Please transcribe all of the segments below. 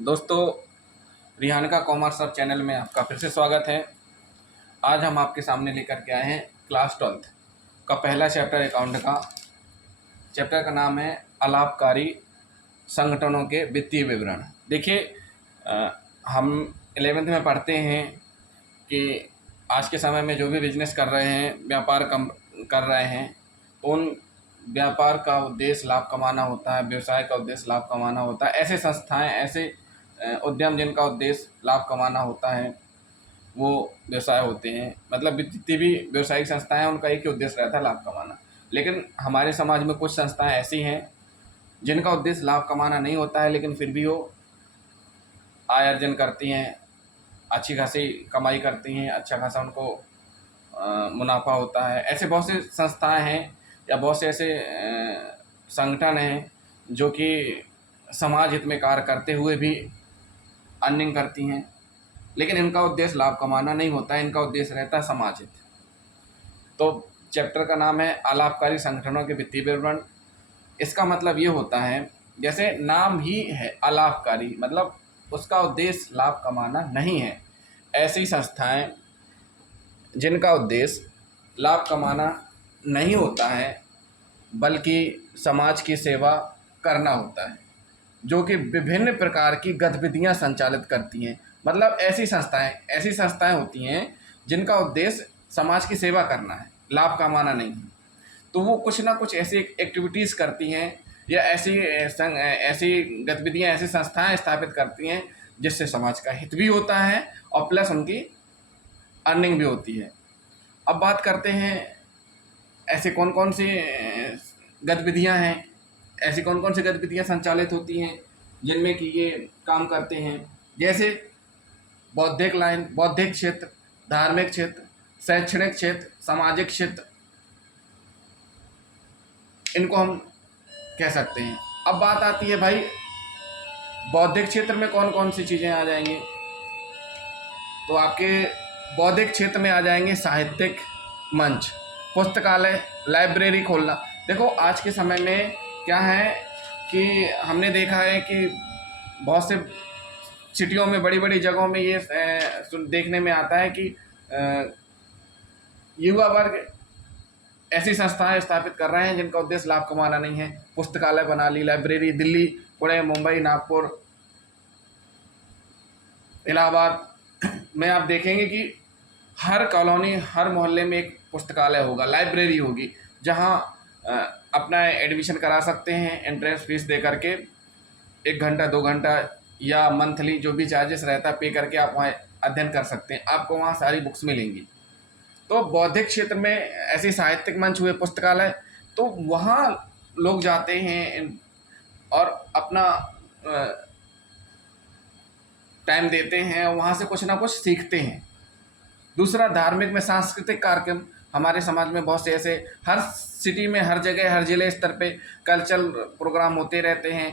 दोस्तों, रिहान का कॉमर्स और चैनल में आपका फिर से स्वागत है। आज हम आपके सामने लेकर के आए हैं क्लास 12th का पहला चैप्टर अकाउंट का। चैप्टर का नाम है अलाभकारी संगठनों के वित्तीय विवरण। देखिए, हम 11th में पढ़ते हैं कि आज के समय में जो भी बिजनेस कर रहे हैं, व्यापार कर रहे हैं, उन व्यापार का उद्देश्य लाभ कमाना होता है, व्यवसाय का उद्देश्य लाभ कमाना होता है। ऐसे संस्थाएं, ऐसे उद्यम जिनका उद्देश्य लाभ कमाना होता है, वो व्यवसाय होते हैं। मतलब जितनी भी व्यवसायिक संस्थाएं हैं, उनका एक ही उद्देश्य रहता है, लाभ कमाना। लेकिन हमारे समाज में कुछ संस्थाएं ऐसी हैं जिनका उद्देश्य लाभ कमाना नहीं होता है, लेकिन फिर भी वो आय अर्जन करती हैं, अच्छी खासी कमाई करती हैं, अच्छा खासा उनको मुनाफा होता है। ऐसे बहुत से संस्थाएं हैं या बहुत से ऐसे संगठन हैं जो कि समाज हित में कार्य करते हुए भी अर्निंग करती हैं, लेकिन इनका उद्देश्य लाभ कमाना नहीं होता है, इनका उद्देश्य रहता है समाज हित। तो चैप्टर का नाम है अलाभकारी संगठनों के वित्तीय विवरण। इसका मतलब ये होता है, जैसे नाम ही है अलाभकारी, मतलब उसका उद्देश्य लाभ कमाना नहीं है। ऐसी संस्थाएं जिनका उद्देश्य लाभ कमाना नहीं होता है, बल्कि समाज की सेवा करना होता है, जो कि विभिन्न प्रकार की गतिविधियां संचालित करती हैं। मतलब ऐसी संस्थाएं होती हैं जिनका उद्देश्य समाज की सेवा करना है, लाभ कमाना नहीं है। तो वो कुछ ना कुछ ऐसी एक्टिविटीज़ करती हैं या ऐसी गतिविधियां, ऐसी संस्थाएं स्थापित करती हैं जिससे समाज का हित भी होता है और प्लस उनकी अर्निंग भी होती है। अब बात करते हैं ऐसे कौन कौन सी गतिविधियां हैं, ऐसी कौन कौन सी गतिविधियां संचालित होती हैं जिनमें कि ये काम करते हैं। जैसे बौद्धिक क्षेत्र, धार्मिक क्षेत्र, शैक्षणिक क्षेत्र, सामाजिक क्षेत्र, इनको हम कह सकते हैं। अब बात आती है भाई, बौद्धिक क्षेत्र में कौन कौन सी चीज़ें आ जाएंगी। तो आपके बौद्धिक क्षेत्र में आ जाएंगे साहित्यिक मंच, पुस्तकालय, लाइब्रेरी खोलना। देखो, आज के समय में क्या है कि हमने देखा है कि बहुत से सिटियों में, बड़ी बड़ी जगहों में ये देखने में आता है कि युवा वर्ग ऐसी संस्थाएं स्थापित कर रहे हैं जिनका उद्देश्य लाभ कमाना नहीं है। पुस्तकालय बना ली, लाइब्रेरी, दिल्ली, पुणे, मुंबई, नागपुर, इलाहाबाद में आप देखेंगे कि हर कॉलोनी, हर मोहल्ले में एक पुस्तकालय होगा, लाइब्रेरी होगी, जहां अपना एडमिशन करा सकते हैं एंट्रेंस फीस दे करके। 1 घंटा 2 घंटा या मंथली जो भी चार्जेस रहता है पे करके आप वहाँ अध्ययन कर सकते हैं, आपको वहाँ सारी बुक्स मिलेंगी। तो बौद्धिक क्षेत्र में ऐसे साहित्यिक मंच हुए, पुस्तकालय, तो वहाँ लोग जाते हैं और अपना टाइम देते हैं, वहाँ से कुछ ना कुछ सीखते हैं। दूसरा, धार्मिक में सांस्कृतिक कार्यक्रम। हमारे समाज में बहुत से ऐसे, हर सिटी में, हर जगह, हर जिले स्तर पे कल्चरल प्रोग्राम होते रहते हैं,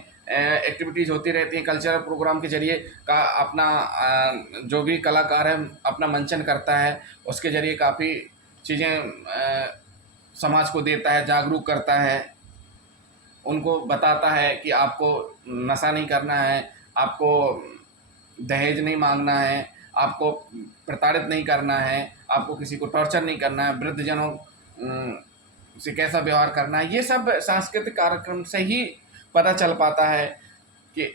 एक्टिविटीज़ होती रहती हैं। कल्चरल प्रोग्राम के जरिए का अपना जो भी कलाकार है अपना मंचन करता है, उसके ज़रिए काफ़ी चीज़ें समाज को देता है, जागरूक करता है, उनको बताता है कि आपको नशा नहीं करना है, आपको दहेज नहीं मांगना है, आपको प्रताड़ित नहीं करना है, आपको किसी को टॉर्चर नहीं करना है, वृद्धजनों से कैसा व्यवहार करना है। ये सब सांस्कृतिक कार्यक्रम से ही पता चल पाता है कि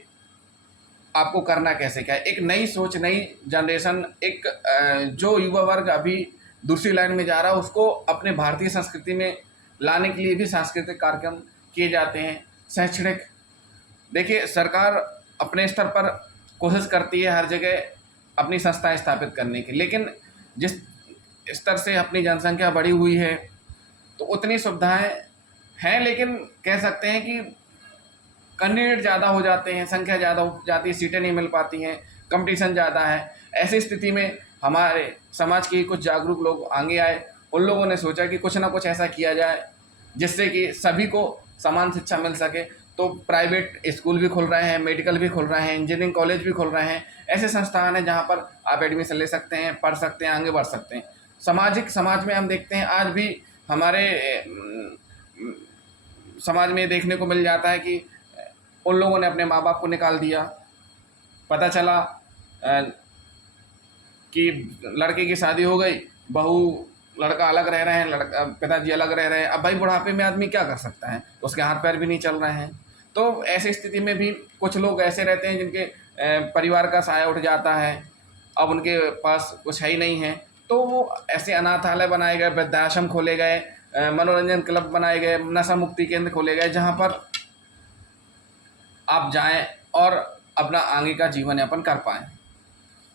आपको करना कैसे क्या है। एक नई सोच, नई जनरेशन, एक जो युवा वर्ग अभी दूसरी लाइन में जा रहा है, उसको अपने भारतीय संस्कृति में लाने के लिए भी सांस्कृतिक कार्यक्रम किए जाते हैं। शैक्षणिक, देखिए, सरकार अपने स्तर पर कोशिश करती है हर जगह अपनी संस्थाएं स्थापित करने की, लेकिन जिस स्तर से अपनी जनसंख्या बढ़ी हुई है तो उतनी सुविधाएं हैं, लेकिन कह सकते हैं कि कैंडिडेट ज़्यादा हो जाते हैं, संख्या ज़्यादा हो जाती है, सीटें नहीं मिल पाती हैं, कंपटीशन ज़्यादा है। ऐसी स्थिति में हमारे समाज के कुछ जागरूक लोग आगे आए, उन लोगों ने सोचा कि कुछ ना कुछ ऐसा किया जाए जिससे कि सभी को समान शिक्षा मिल सके। तो प्राइवेट स्कूल भी खुल रहे हैं, मेडिकल भी खुल रहे हैं, इंजीनियरिंग कॉलेज भी खुल रहे हैं। ऐसे संस्थान हैं जहाँ पर आप एडमिशन ले सकते हैं, पढ़ सकते हैं, आगे बढ़ सकते हैं। समाज में हम देखते हैं आज भी हमारे समाज में देखने को मिल जाता है कि उन लोगों ने अपने माँ बाप को निकाल दिया पता चला कि लड़के की शादी हो गई, बहू लड़का अलग रह रहे हैं, लड़का पिताजी अलग रह रहे हैं। अब भाई बुढ़ापे में आदमी क्या कर सकता है, उसके हाथ पैर भी नहीं चल रहे हैं। तो ऐसी स्थिति में भी कुछ लोग ऐसे रहते हैं जिनके परिवार का साया उठ जाता है, अब उनके पास कुछ है ही नहीं है, तो वो ऐसे अनाथालय बनाए गए, वृद्धाश्रम खोले गए, मनोरंजन क्लब बनाए गए, नशा मुक्ति केंद्र खोले गए, जहाँ पर आप जाएं और अपना आगे का जीवन यापन कर पाएँ।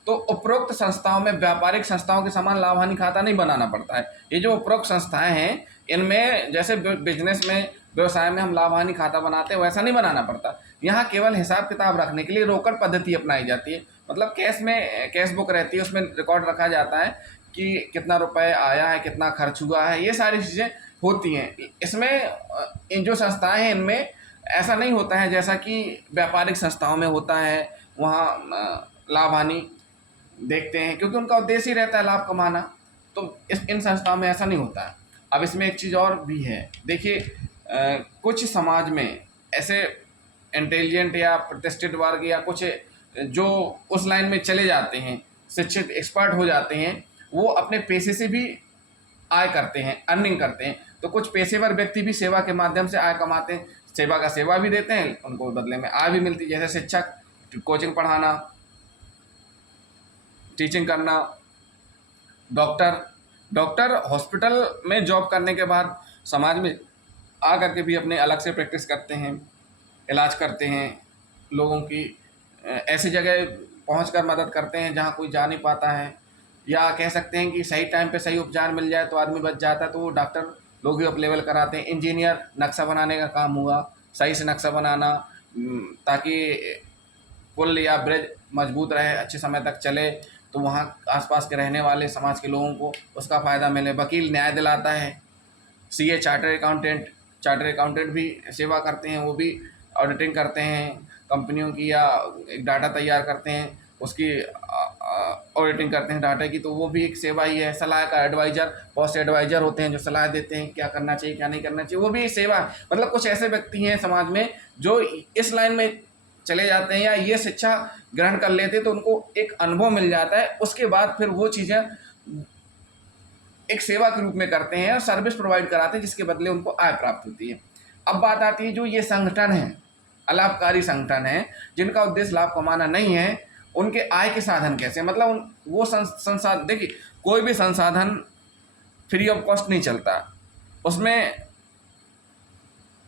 तो उपरोक्त संस्थाओं में व्यापारिक संस्थाओं के समान लाभ हानि खाता नहीं बनाना पड़ता है। ये जो उपरोक्त संस्थाएं हैं, इनमें जैसे बिजनेस में, व्यवसाय में हम लाभ हानि खाता बनाते हैं, वैसा नहीं बनाना पड़ता। यहाँ केवल हिसाब किताब रखने के लिए रोकड़ पद्धति अपनाई जाती है। मतलब कैश में कैश बुक रहती है, उसमें रिकॉर्ड रखा जाता है कि कितना रुपये आया है, कितना खर्च हुआ है, ये सारी चीज़ें होती हैं। इसमें इन जो संस्थाएँ हैं, इनमें ऐसा नहीं होता है जैसा कि व्यापारिक संस्थाओं में होता है। वहाँ लाभ हानि देखते हैं, क्योंकि उनका उद्देश्य ही रहता है लाभ कमाना। तो इन संस्थाओं में ऐसा नहीं होता है। अब इसमें एक चीज़ और भी है, देखिए कुछ समाज में ऐसे इंटेलिजेंट या प्रतिष्ठित वर्ग या कुछ जो उस लाइन में चले जाते हैं, शिक्षित एक्सपर्ट हो जाते हैं, वो अपने पैसे से भी आय करते हैं, अर्निंग करते हैं। तो कुछ पेशेवर व्यक्ति भी सेवा के माध्यम से आय कमाते हैं, सेवा का सेवा भी देते हैं, उनको बदले में आय भी मिलती है। जैसे शिक्षक, कोचिंग पढ़ाना, टीचिंग करना, डॉक्टर हॉस्पिटल में जॉब करने के बाद समाज में आ करके भी अपने अलग से प्रैक्टिस करते हैं, इलाज करते हैं लोगों की, ऐसी जगह पहुंचकर मदद करते हैं जहां कोई जा नहीं पाता है, या कह सकते हैं कि सही टाइम पे सही उपचार मिल जाए तो आदमी बच जाता है, तो वो डॉक्टर लोग ही अवेलेबल कराते हैं। इंजीनियर, नक्शा बनाने का काम हुआ, सही से नक्शा बनाना ताकि पुल या ब्रिज मजबूत रहे, अच्छे समय तक चले, तो वहाँ आसपास के रहने वाले समाज के लोगों को उसका फ़ायदा मिले। वकील न्याय दिलाता है। सीए, चार्टर अकाउंटेंट भी सेवा करते हैं, वो भी ऑडिटिंग करते हैं कंपनियों की, या एक डाटा तैयार करते हैं, उसकी ऑडिटिंग करते हैं डाटा की, तो वो भी एक सेवा ही है। सलाहकार, एडवाइज़र, बहुत से एडवाइज़र होते हैं जो सलाह देते हैं क्या करना चाहिए क्या नहीं करना चाहिए, वो भी सेवा है। मतलब कुछ ऐसे व्यक्ति हैं समाज में जो इस लाइन में चले जाते हैं या ये शिक्षा ग्रहण कर लेते हैं, तो उनको एक अनुभव मिल जाता है। उसके बाद फिर वो चीज़ें एक सेवा के रूप में करते हैं और सर्विस प्रोवाइड कराते हैं, जिसके बदले उनको आय प्राप्त होती है। अब बात आती है जो ये संगठन है, अलाभकारी संगठन है, जिनका उद्देश्य लाभ कमाना नहीं है, उनके आय के साधन कैसे, मतलब वो संसाधन, देखिए कोई भी संसाधन फ्री ऑफ कॉस्ट नहीं चलता, उसमें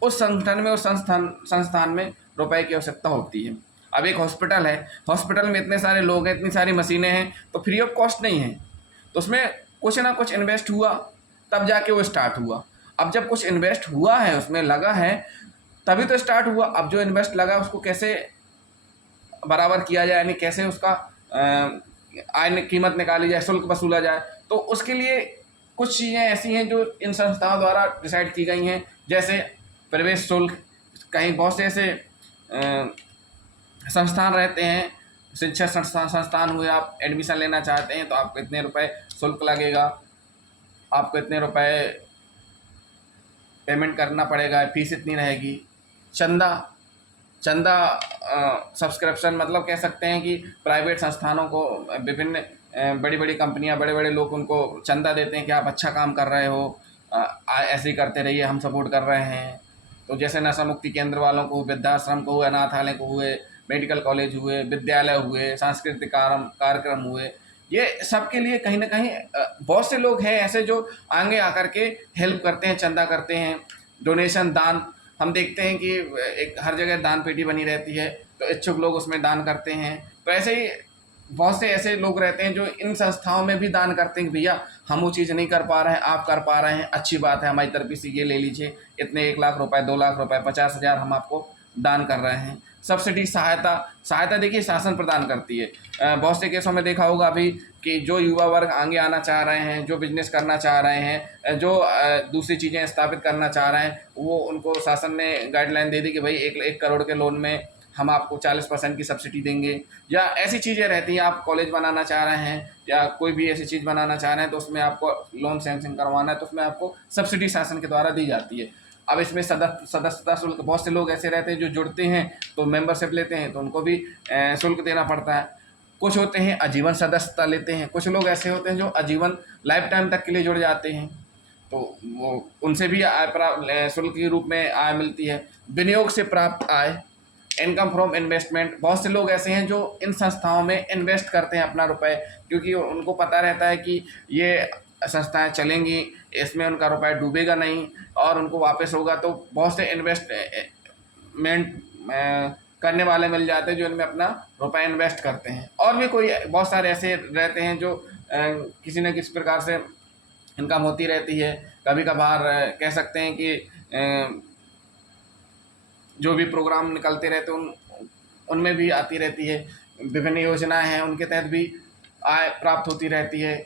उस संगठन में, उस संस्थान में रुपए की आवश्यकता होती है। अब एक हॉस्पिटल है, हॉस्पिटल में इतने सारे लोग हैं, इतनी सारी मशीनें हैं, तो फ्री ऑफ कॉस्ट नहीं है, तो उसमें कुछ ना कुछ इन्वेस्ट हुआ, तब जाके वो स्टार्ट हुआ। अब जब कुछ इन्वेस्ट हुआ है, उसमें लगा है, तभी तो स्टार्ट हुआ। अब जो इन्वेस्ट लगा उसको कैसे बराबर किया जाए, यानी कैसे उसका आय कीमत निकाली जाए, शुल्क वसूला जाए, तो उसके लिए कुछ चीज़ें ऐसी हैं जो इन संस्थाओं द्वारा डिसाइड की गई हैं। जैसे प्रवेश शुल्क, कहीं बहुत से ऐसे संस्थान रहते हैं, शिक्षा संस्थान हुए, आप एडमिशन लेना चाहते हैं तो आपको इतने रुपए शुल्क लगेगा, आपको इतने रुपए पेमेंट करना पड़ेगा, फीस इतनी रहेगी। चंदा सब्सक्रिप्शन, मतलब कह सकते हैं कि प्राइवेट संस्थानों को विभिन्न बड़ी बड़ी कंपनियां, बड़े बड़े लोग उनको चंदा देते हैं कि आप अच्छा काम कर रहे हो, ऐसे ही करते रहिए, हम सपोर्ट कर रहे हैं। तो जैसे नशा मुक्ति केंद्र वालों को, वृद्धाश्रम को हुए, अनाथालय को हुए, मेडिकल कॉलेज हुए, विद्यालय हुए, सांस्कृतिक कार्यक्रम हुए, ये सबके लिए कहीं ना कहीं बहुत से लोग हैं ऐसे जो आगे आकर के हेल्प करते हैं, चंदा करते हैं, डोनेशन, दान। हम देखते हैं कि एक हर जगह दान पेटी बनी रहती है, तो इच्छुक लोग उसमें दान करते हैं। तो ऐसे ही बहुत से ऐसे लोग रहते हैं जो इन संस्थाओं में भी दान करते हैं कि भैया हम वो चीज़ नहीं कर पा रहे हैं, आप कर पा रहे हैं, अच्छी बात है, हमारी तरफ से ये ले लीजिए, इतने 1 लाख रुपए, 2 लाख रुपए, 50,000 हम आपको दान कर रहे हैं। सब्सिडी, सहायता देखिए शासन प्रदान करती है। बहुत से केसों में देखा होगा अभी कि जो युवा वर्ग आगे आना चाह रहे हैं, जो बिजनेस करना चाह रहे हैं, जो दूसरी चीज़ें स्थापित करना चाह रहे हैं, वो उनको शासन ने गाइडलाइन दे दी कि भाई 1 करोड़ के लोन में हम आपको 40% की सब्सिडी देंगे। या ऐसी चीज़ें रहती हैं, आप कॉलेज बनाना चाह रहे हैं या कोई भी ऐसी चीज़ बनाना चाह रहे हैं, तो उसमें आपको लोन सैंक्शन करवाना है, तो उसमें आपको सब्सिडी शासन के द्वारा दी जाती है। अब इसमें सदस्यता शुल्क, बहुत से लोग ऐसे रहते हैं जो जुड़ते हैं तो मेंबरशिप लेते हैं तो उनको भी शुल्क देना पड़ता है। कुछ होते हैं आजीवन सदस्यता लेते हैं, कुछ लोग ऐसे होते हैं जो आजीवन लाइफ टाइम तक के लिए जुड़ जाते हैं, तो वो उनसे भी आय शुल्क के रूप में आय मिलती है। विनियोग से प्राप्त आय, इनकम फ्रॉम इन्वेस्टमेंट, बहुत से लोग ऐसे हैं जो इन संस्थाओं में इन्वेस्ट करते हैं अपना रुपए, क्योंकि उनको पता रहता है कि ये संस्थाएं चलेंगी, इसमें उनका रुपया डूबेगा नहीं और उनको वापस होगा। तो बहुत से इन्वेस्टमेंट करने वाले मिल जाते हैं जो इनमें अपना रुपया इन्वेस्ट करते हैं। और भी कोई बहुत सारे ऐसे रहते हैं जो किसी न किसी प्रकार से इनकम होती रहती है। कभी कभार कह सकते हैं कि जो भी प्रोग्राम निकलते रहते हैं उनमें भी आती रहती है, विभिन्न योजनाएं हैं उनके तहत भी आय प्राप्त होती रहती है।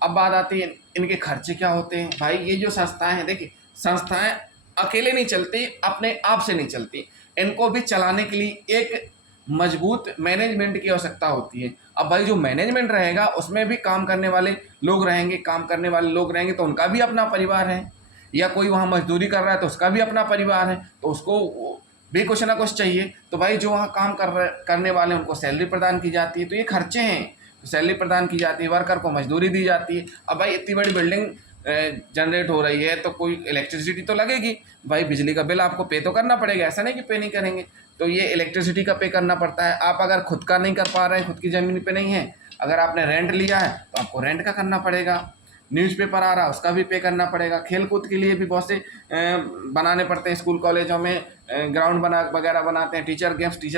अब बात आती है इनके खर्चे क्या होते हैं। भाई ये जो संस्थाएं हैं, देखिए संस्थाएं अकेले नहीं चलती, अपने आप से नहीं चलती, इनको भी चलाने के लिए एक मजबूत मैनेजमेंट की आवश्यकता होती है। अब भाई जो मैनेजमेंट रहेगा उसमें भी काम करने वाले लोग रहेंगे, तो उनका भी अपना परिवार है, या कोई वहाँ मजदूरी कर रहा है तो उसका भी अपना परिवार है, तो उसको भी कुछ ना कुछ चाहिए। तो भाई जो वहाँ काम करने वाले हैं उनको सैलरी प्रदान की जाती है, तो ये खर्चे हैं, तो सैलरी प्रदान की जाती है, वर्कर को मजदूरी दी जाती है। अब भाई इतनी बड़ी बिल्डिंग जनरेट हो रही है तो कोई इलेक्ट्रिसिटी तो लगेगी, भाई बिजली का बिल आपको पे तो करना पड़ेगा, ऐसा नहीं कि पे नहीं करेंगे, तो ये इलेक्ट्रिसिटी का पे करना पड़ता है। आप अगर खुद का नहीं कर पा रहे हैं, खुद की ज़मीन पे नहीं है, अगर आपने रेंट लिया है तो आपको रेंट का करना पड़ेगा। न्यूज़पेपर आ रहा है उसका भी पे करना पड़ेगा। खेल कूद के लिए भी बहुत से बनाने पड़ते हैं, स्कूल कॉलेजों में ग्राउंड वगैरह बनाते हैं, टीचर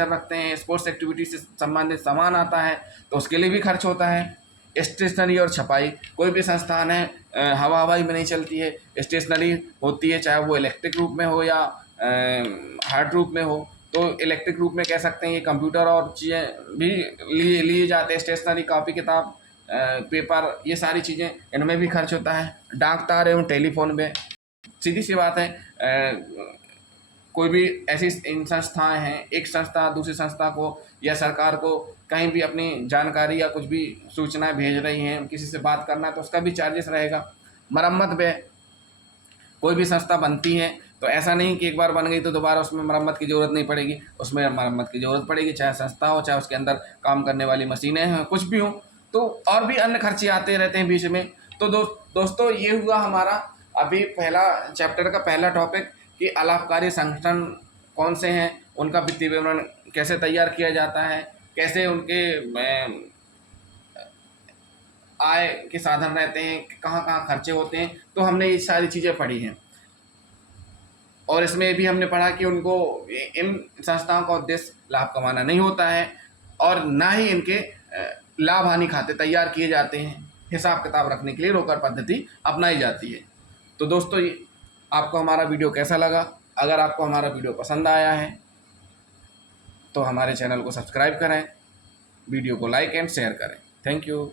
रखते हैं, स्पोर्ट्स एक्टिविटी से संबंधित सामान आता है तो उसके लिए भी खर्च होता है। स्टेशनरी और छपाई, कोई भी संस्थान है हवाई में नहीं चलती है, स्टेशनरी होती है, चाहे वो इलेक्ट्रिक रूप में हो या हार्ड रूप में हो। तो इलेक्ट्रिक रूप में कह सकते हैं ये कंप्यूटर और चीज़ें भी लिए जाते हैं, स्टेशनरी, कॉपी किताब, पेपर, ये सारी चीज़ें, इनमें भी खर्च होता है। डाक तार एवं टेलीफोन में, सीधी सी बात है, कोई भी ऐसी इन संस्थाएं हैं, एक संस्था दूसरी संस्था को या सरकार को कहीं भी अपनी जानकारी या कुछ भी सूचनाएं भेज रही हैं, किसी से बात करना है तो उसका भी चार्जेस रहेगा। मरम्मत व्यय, कोई भी संस्था बनती है तो ऐसा नहीं कि एक बार बन गई तो दोबारा उसमें मरम्मत की ज़रूरत नहीं पड़ेगी, उसमें मरम्मत की ज़रूरत पड़ेगी, चाहे संस्था हो, चाहे उसके अंदर काम करने वाली मशीनें हैं, कुछ भी हो, तो और भी अन्य खर्चे आते रहते हैं बीच में। तो दोस्तों ये हुआ हमारा अभी पहला चैप्टर का पहला टॉपिक कि अलाभकारी संगठन कौन से हैं, उनका वित्तीय विवरण कैसे तैयार किया जाता है, कैसे उनके आय के साधन रहते हैं, कहाँ कहाँ खर्चे होते हैं, तो हमने ये सारी चीज़ें पढ़ी हैं। और इसमें भी हमने पढ़ा कि उनको इन संस्थाओं का उद्देश्य लाभ कमाना नहीं होता है और ना ही इनके लाभ हानि खाते तैयार किए जाते हैं, हिसाब किताब रखने के लिए रोकड़ पद्धति अपनाई जाती है। तो दोस्तों आपको हमारा वीडियो कैसा लगा? अगर आपको हमारा वीडियो पसंद आया है तो हमारे चैनल को सब्सक्राइब करें, वीडियो को लाइक एंड शेयर करें। Thank you.